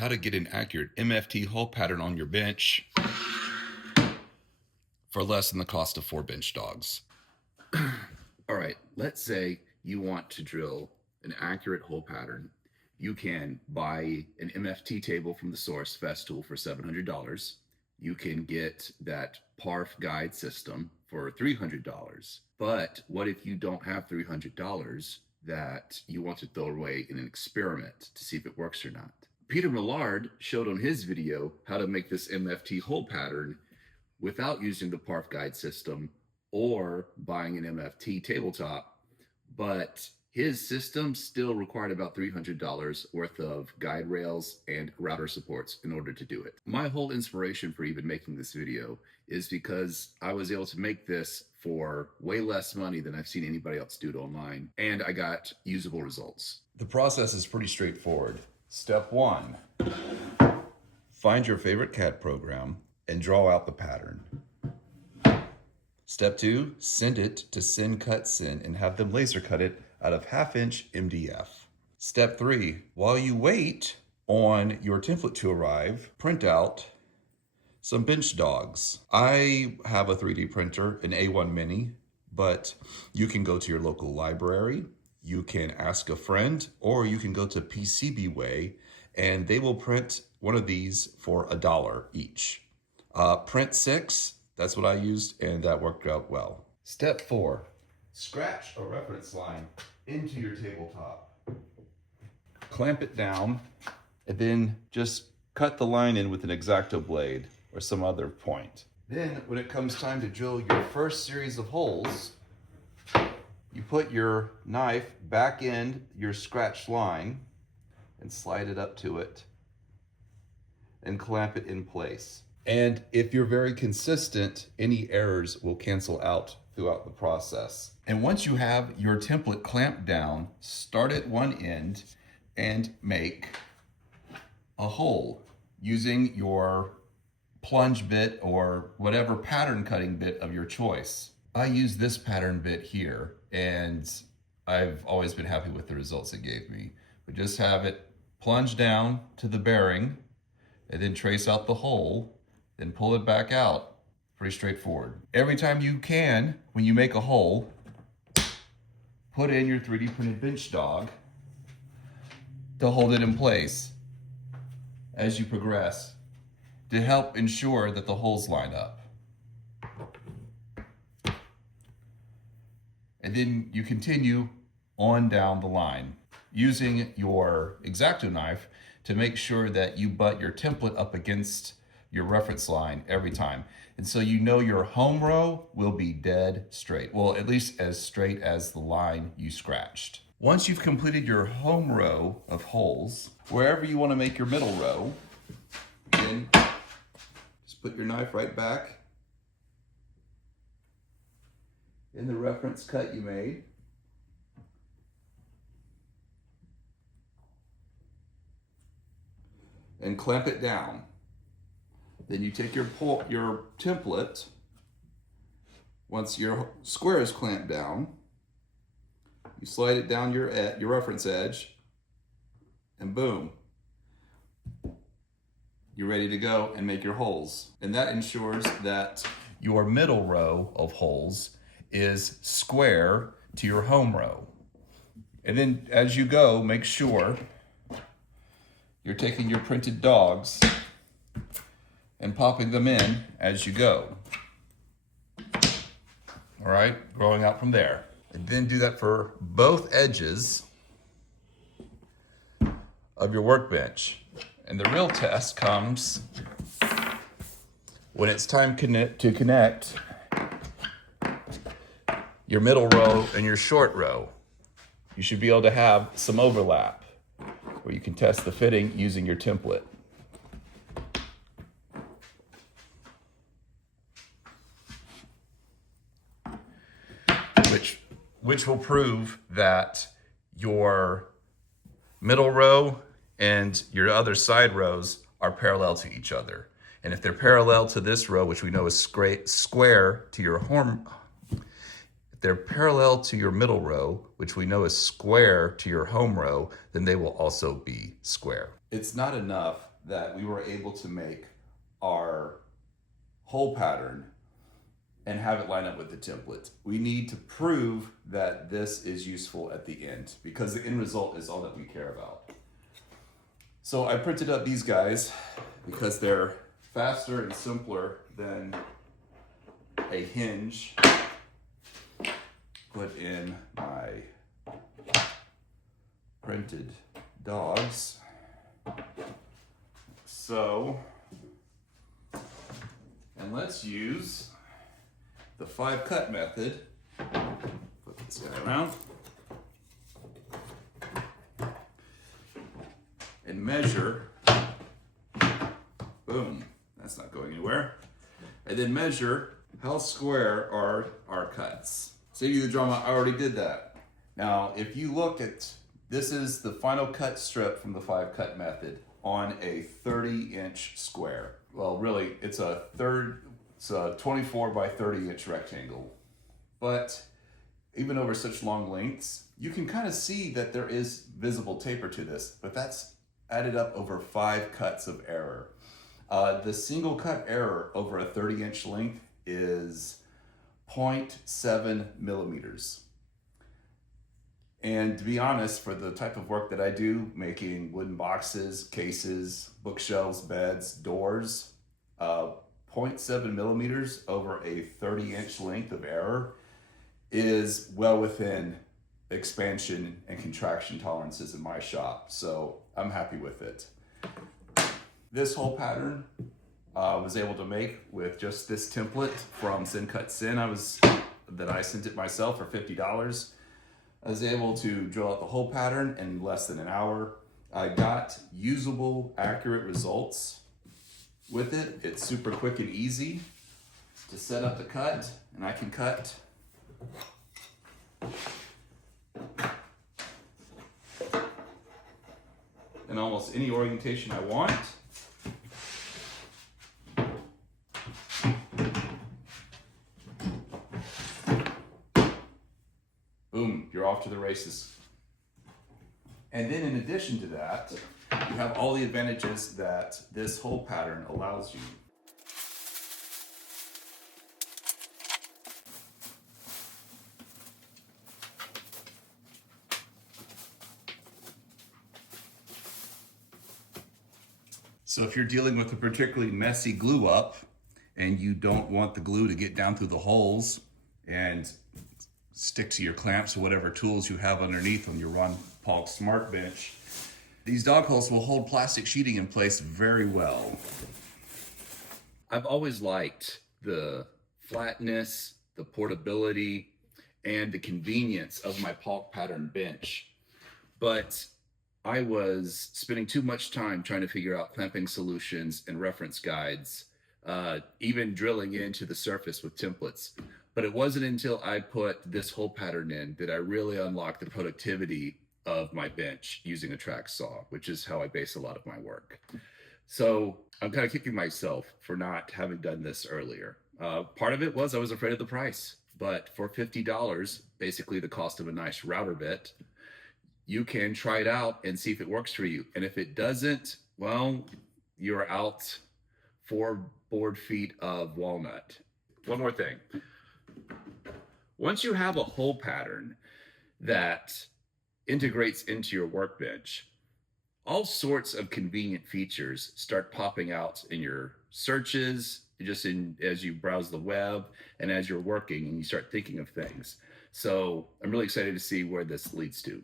how to get an accurate MFT hole pattern on your bench for less than the cost of 4 bench dogs. All right, let's say you want to drill an accurate hole pattern. You can buy an MFT table from the source, Festool, for $700. You can get that PARF guide system for $300. But what if you don't have $300 that you want to throw away in an experiment to see if it works or not? Peter Millard showed on his video how to make this MFT hole pattern without using the PARF guide system or buying an MFT tabletop, but his system still required about $300 worth of guide rails and router supports in order to do it. My whole inspiration for even making this video is because I was able to make this for way less money than I've seen anybody else do it online, and I got usable results. The process is pretty straightforward. Step 1, find your favorite CAD program and draw out the pattern. Step 2, send it to SendCutSend and have them laser cut it out of 1/2 inch MDF. Step 3, while you wait on your template to arrive, print out some bench dogs. I have a 3D printer, an A1 Mini, but you can go to your local library, you can ask a friend, or you can go to PCBWay and they will print one of these for $1 each. Print 6, that's what I used, and that worked out well. Step 4, scratch a reference line into your tabletop. Clamp it down, and then just cut the line in with an X-Acto blade or some other point. Then, when it comes time to drill your first series of holes, you put your knife back in your scratched line and slide it up to it and clamp it in place. And if you're very consistent, any errors will cancel out throughout the process. And once you have your template clamped down, start at one end and make a hole using your plunge bit or whatever pattern cutting bit of your choice. I use this pattern bit here, and I've always been happy with the results it gave me. We just have it plunge down to the bearing and then trace out the hole, then pull it back out. Pretty straightforward. Every time you can, when you make a hole, put in your 3D printed bench dog to hold it in place as you progress to help ensure that the holes line up. And then you continue on down the line using your X-Acto knife to make sure that you butt your template up against your reference line every time. And so you know your home row will be dead straight. Well, at least as straight as the line you scratched. Once you've completed your home row of holes, wherever you want to make your middle row, then just put your knife right back in the reference cut you made. And clamp it down. Then you take your template, once your square is clamped down, you slide it down your reference edge, and boom, you're ready to go and make your holes. And that ensures that your middle row of holes is square to your home row. And then as you go, make sure you're taking your printed dogs and popping them in as you go. All right, growing out from there. And then do that for both edges of your workbench. And the real test comes when it's time to connect your middle row and your short row. You should be able to have some overlap where you can test the fitting using your template. Which will prove that your middle row and your other side rows are parallel to each other. And if they're parallel to this row, which we know is square to your home, if they're parallel to your middle row, which we know is square to your home row, then they will also be square. It's not enough that we were able to make our hole pattern and have it line up with the template. We need to prove that this is useful at the end because the end result is all that we care about. So I printed up these guys because they're faster and simpler than a hinge. Put in my printed dogs. So, and let's use the 5-cut method. Put this guy around. And measure. Boom. That's not going anywhere. And then measure how square are our cuts. Save you the drama, I already did that. Now, if you look at, this is the final cut strip from the 5-cut method on a 30-inch square. Well, really, it's a 24 by 30-inch rectangle. But even over such long lengths, you can kind of see that there is visible taper to this, but that's added up over 5 cuts of error. The single cut error over a 30-inch length is 0.7 millimeters. And to be honest, for the type of work that I do, making wooden boxes, cases, bookshelves, beds, doors, 0.7 millimeters over a 30-inch length of error is well within expansion and contraction tolerances in my shop. So I'm happy with it. This whole pattern was able to make with just this template from Sin Cut Sin. I sent it myself for $50. I was able to drill out the whole pattern in less than an hour. I got usable, accurate results with it. It's super quick and easy to set up the cut, and I can cut in almost any orientation I want. Boom, you're off to the races. And then in addition to that, you have all the advantages that this whole pattern allows you. So if you're dealing with a particularly messy glue up and you don't want the glue to get down through the holes and stick to your clamps or whatever tools you have underneath on your Ron Paul Smart Bench, these dog holes will hold plastic sheeting in place very well. I've always liked the flatness, the portability, and the convenience of my Polk pattern bench. But I was spending too much time trying to figure out clamping solutions and reference guides, even drilling into the surface with templates. But it wasn't until I put this whole pattern in that I really unlocked the productivity of my bench using a track saw, which is how I base a lot of my work. So I'm kind of kicking myself for not having done this earlier. Part of it was I was afraid of the price, but for $50, basically the cost of a nice router bit, you can try it out and see if it works for you. And if it doesn't, well, you're out 4 board feet of walnut. One more thing. Once you have a hole pattern that integrates into your workbench, all sorts of convenient features start popping out in your searches, as you browse the web and as you're working and you start thinking of things. So I'm really excited to see where this leads to.